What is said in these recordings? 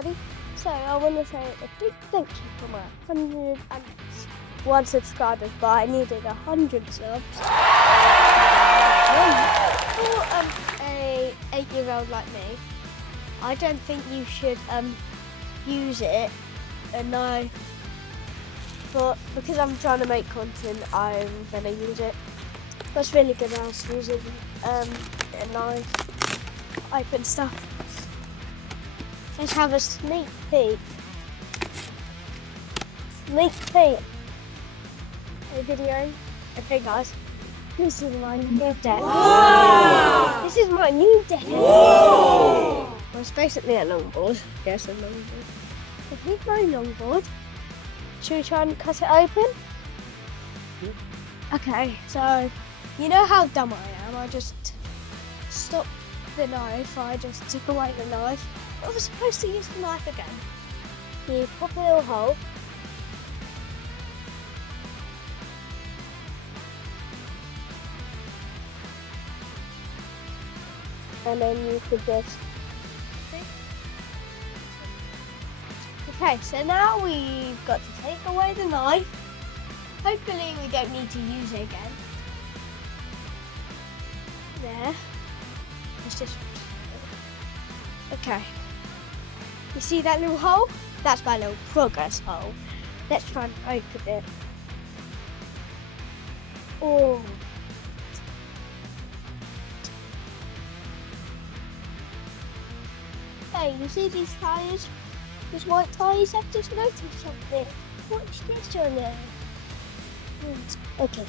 everybody. So I want to say a big thank you for my 101 subscribers, but I needed 100 subs. For a 8-year-old like me, I don't think you should use it a knife, but because I'm trying to make content, I'm gonna use it. That's really good. I was using a knife, open stuff. Let's have a sneak peek. A video. Okay, guys. This is my new deck. Wow! This is my new deck. Whoa! Well, it's basically a longboard. Yes, a longboard. So here's my longboard. Should we try and cut it open? Okay, so you know how dumb I am. I just stopped the knife. I just took away the knife. I was supposed to use the knife again. You pop a little hole. And then you could just... Okay, so now we've got to take away the knife. Hopefully we don't need to use it again. There. Let's just... Okay. You see that little hole? That's my little progress hole. Let's try and open it. Oh. Hey, you see these tyres? These white tyres? I've just noticed something. What's this on there? Okay.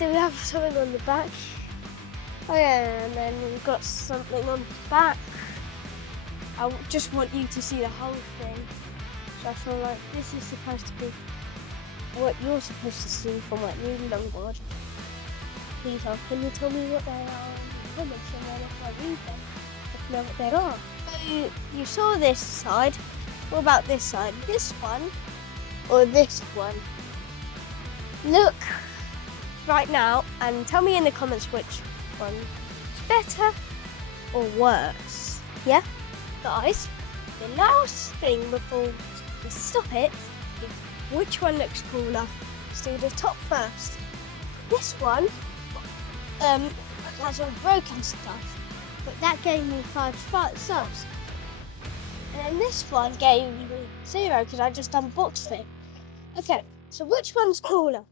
Do we have something on the back? Oh yeah, and then we've got something on the back. I just want you to see the whole thing. So I feel like this is supposed to be what you're supposed to see from my new longboard. Please, can you tell me what they are in the comments, and then if I read them, I know what they are. So you saw this side. What about this side? This one or this one? Look right now and tell me in the comments which one is better or worse. Yeah? Guys, the last thing before we stop it is which one looks cooler. Let's do the top first. This one has all broken stuff, but that gave me 5 subs. And then this one gave me 0 because I just unboxed it. Okay, so which one's cooler?